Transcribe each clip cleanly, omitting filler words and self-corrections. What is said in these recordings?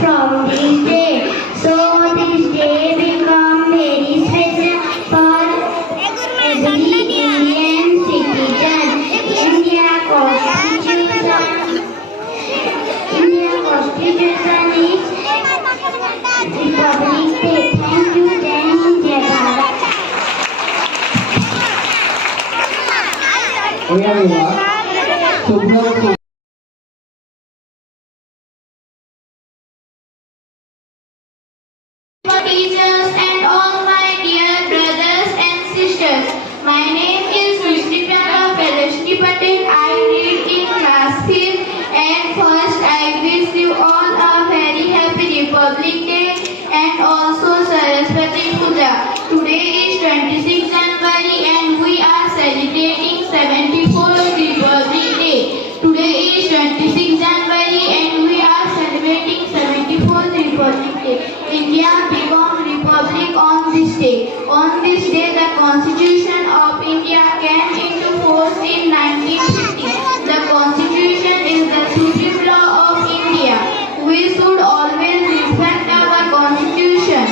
from this day. So this day become very special for every Indian citizen. India Constitution is Republic Day. Thank you, Jai Hind, Jai Bharat. Teachers and all my dear brothers and sisters, my name is Srishti Prabha Velashni Patel. I read in class 5th and first I wish you all a very happy Republic Day and also Saraswati Puja. Today is 26th January and we are celebrating 74th Republic Day. Today is 26th January and we are celebrating 74th Republic Day. India became republic on this day. On this day, the Constitution of India came into force in 1950. The Constitution is the supreme law of India. We should always respect our Constitution.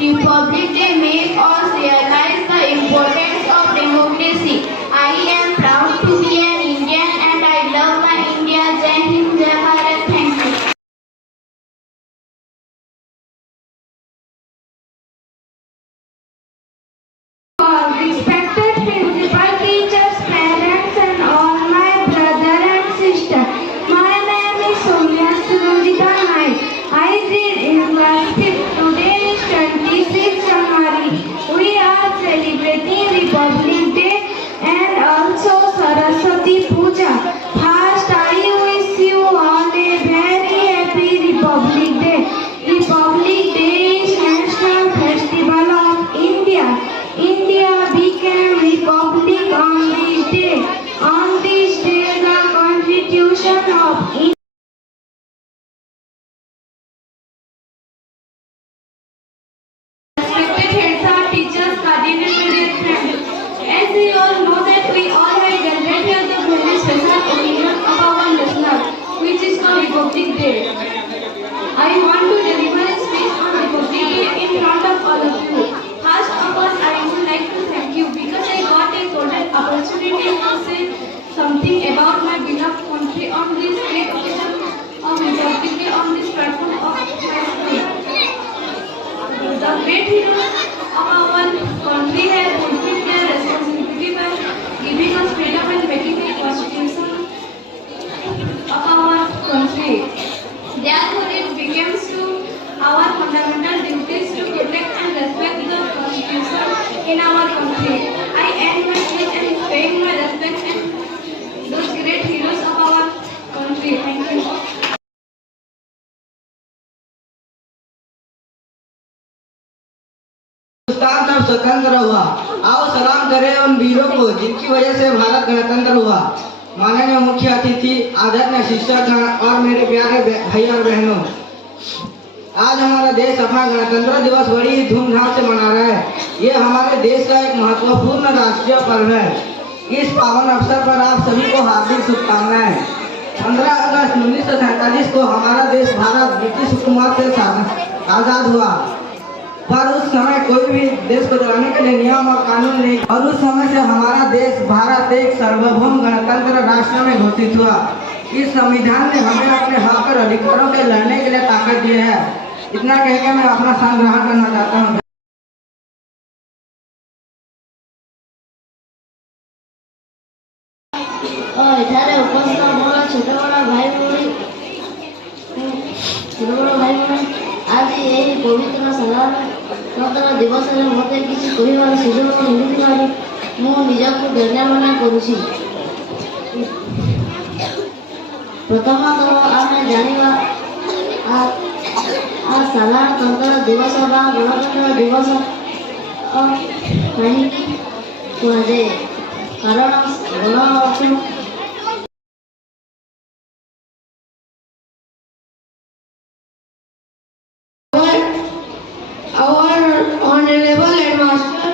Republic Day makes us realize the importance of democracy. I am proud to be an Indian and I love my India. Jai Hind, Jai Bharat. Thank you. Respected principal, teachers, parents and all my brother and sister. My name is Sonia Surojita Naik. I read in class 5th. Today is 26th January. We are celebrating Republic Day and also Saraswati Puja. First, I wish you all a very happy Republic Day. Republic Day is National Festival of India. India became republic on this day. On this day, the Constitution of India. Respected heads of teachers, guardians, and friends. As we all know that we all have gathered here the very special occasion of our national, which is called Republic Day. I want to deliver a speech on Republic Day in front of all of you. First of all, I would like to thank you because I got a golden opportunity to say something about my beloved country on this great occasion of Republic Day on this platform of my school. The great heroes of our country have fulfilled their responsibility by giving us freedom and making the constitution of our country. Therefore, it becomes to our fundamental duties to protect and respect the Constitution in our country. I end my speech and paying my respect and those great heroes of our country. Thank you. Hindustan जब स्वतंत्र हुआ, आओ सलाम करें उन वीरों को जिनकी वजह से भारत गणतंत्र हुआ। माननीय मुख्य अतिथि, आदरणीय शिक्षकगण और मेरे प्यारे भाई और बहनों, आज हमारा देश अपना गणतंत्र दिवस बड़ी धूमधाम से मना रहा है। ये हमारे देश का एक महत्वपूर्ण राष्ट्रीय पर्व है। इस पावन अवसर पर आप सभी को हार्दिक शुभकामनाएं। 15 अगस्त 1947 को हमारा देश भारत ब्रिटिश हुकूमत से आजाद हुआ, पर उस समय कोई भी देश को चलाने के लिए नियम और कानून नहीं, और उस समय से हमारा देश भारत एक सार्वभौम गणतंत्र राष्ट्र में घोषित हुआ। इस संविधान ने हमें अपने हक और अधिकारों के लड़ने के लिए ताकत दी है। इतना कहकर मैं अपना स्थान ग्रहण करना चाहता हूँ। ଏଠାରେ ଉପସ୍ଥିତ ମୋର ଛୋଟ ବଡ଼ ଭାଇ ଭଉଣୀ ଆଜି ଏହି ପବିତ୍ର ସାଧାରଣତନ୍ତ୍ର ଦିବସରେ ମୋତେ କିଛି କହିବାର ସୁଯୋଗ ମିଳିଥିବାରୁ ମୁଁ ନିଜକୁ ଧନ୍ୟ ମନେ କରୁଛି। ପ୍ରଥମତଃ ଆମେ ଜାଣିବା ସାଧାରଣତନ୍ତ୍ର ଦିବସ ବା ଗଣତନ୍ତ୍ର ଦିବସ କାହିଁକି କୁହାଯାଏ? କାରଣ Our honorable headmaster,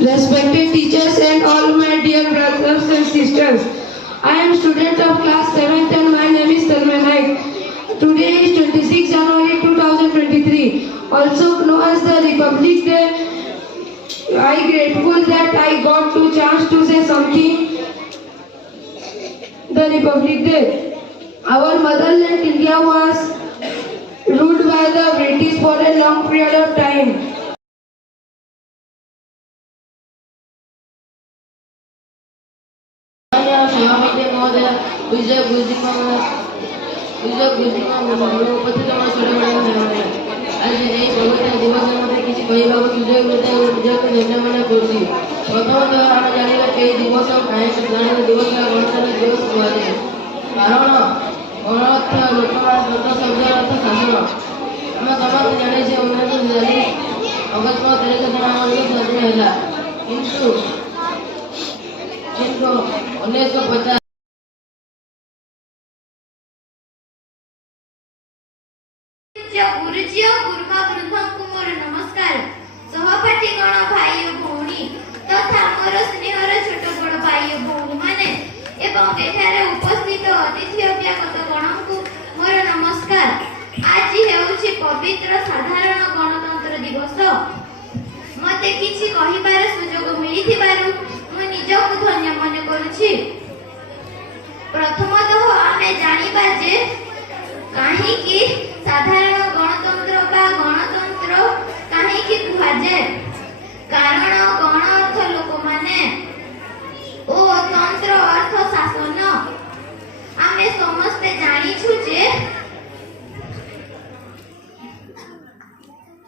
respected teachers and all my dear brothers and sisters. I am student of class 7th and my name is Tanmay Naik. Today is 26 January 2023, also known as the Republic Day. I am grateful that I got to chance to say something. The Republic Day. Our motherland India was ruled by the British for a long period of time. सभापति महोदय विजय गुरुजी उपस्थित आज यही पवित्र दिवस मत किसी कहवा सुजोग मिलता है निजक धन्यवाद करुँगी प्रथमतः आम जाना ये दिवस कहीं दिवस गणतंत्र दिवस कहुए कारण गणअर्थ लोक शब्द अर्थ शासन आम समस्त जाने 19 अगस्त 13 स्वाधीन है किंतु 1950 गुरुजी और गुरुमा वृद्धଙ୍କୁ ମୋର ନମସ୍କାର ସହପାଠୀ ଗଣ ଭାଇ ଓ ଭଉଣୀ ତଥା ମୋର ସ୍ନେହର ଛୋଟ ବଡ଼ ଭାଇ ଓ ଭଉଣୀମାନେ ଏବଂ ଏଠାରେ ଉପସ୍ଥିତ ଅତିଥି ଅଭ୍ୟାଗତ ଗଣଙ୍କୁ ମୋର ନମସ୍କାର ଆଜି ହେଉଛି ପବିତ୍ର ସାଧାରଣ ଗଣତନ୍ତ୍ର ଦିବସ ମୋତେ କିଛି କହିବାର ସୁଯୋଗ ମିଳିଥିବାରୁ ମୁଁ ନିଜକୁ ଧନ୍ୟ ମନେ କରୁଛି ପ୍ରଥମତଃ ଆମେ ଜାଣିବା ଯେ କାହିଁକି ସାଧାରଣ ଗଣତନ୍ତ୍ର ବା ଗଣତନ୍ତ୍ର କାହିଁକି କୁହାଯାଏ କାରଣ ଗଣ ଅର୍ଥ ଲୋକମାନେ ଓ ତନ୍ତ୍ର ଅର୍ଥ ଶାସନ ଆମେ ସମସ୍ତେ ଜାଣିଛୁ ଯେ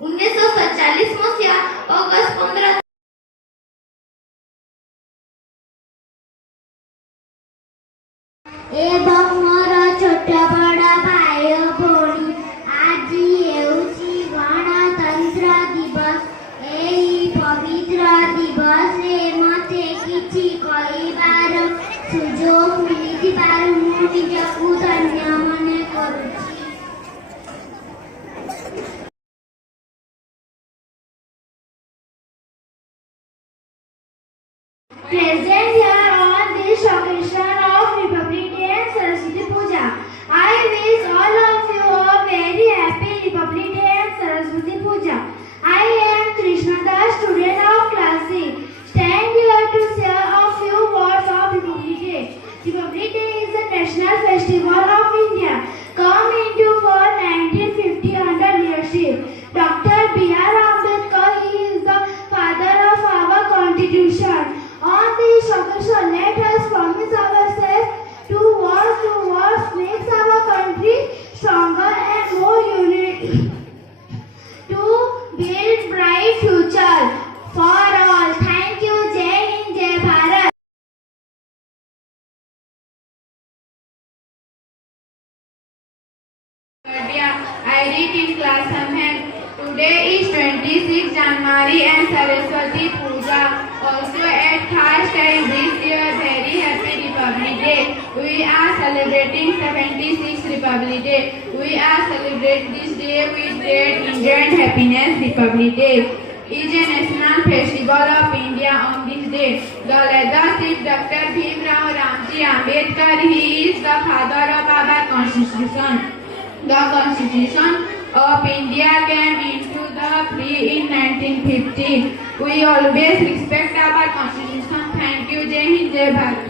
1947 ମସିହା ଅଗଷ୍ଟ 15 ଏବଂ ମୋର ଛୋଟ ବଡ଼ ଭାଇ ଓ ଭଉଣୀ ଆଜି ହେଉଛି ଗଣତନ୍ତ୍ର ଦିବସ ଏହି ପବିତ୍ର ଦିବସରେ ମୋତେ କିଛି କହିବାର ସୁଯୋଗ ମିଳିଥିବାରୁ ମୁଁ ନିଜକୁ ଧନ୍ୟ ମନେ କରୁଛି Present here on this occasion of Republic Day and Saraswati Puja. I wish all of you a very happy Republic Day and Saraswati Puja. I am Krishna Das, student of class 6. Stand here to share a few words of Republic Day. Republic Day is a national festival of India, come into for 1950 under leadership. Dr. B.R. Ambedkar, he is the father of our constitution. On this occasion, let us promise ourselves to work towards makes our country stronger and more unity, to build bright future for all. Thank you. Jai Hind, Jai Bharat. I read in class 7. Today is 26 January and Saraswati Puja. Also at first time this year very happy Republic Day. We are celebrating 76th Republic Day. We are celebrating this day with great enjoy and happiness. Republic Day is a national festival of India on this day. The leadership Dr. Bhimrao Ramji Ambedkar, he is the father of our constitution. The Constitution of India came into the play in 1950. We always respect our Constitution. Thank you. Jai Hind, Jai Bharat.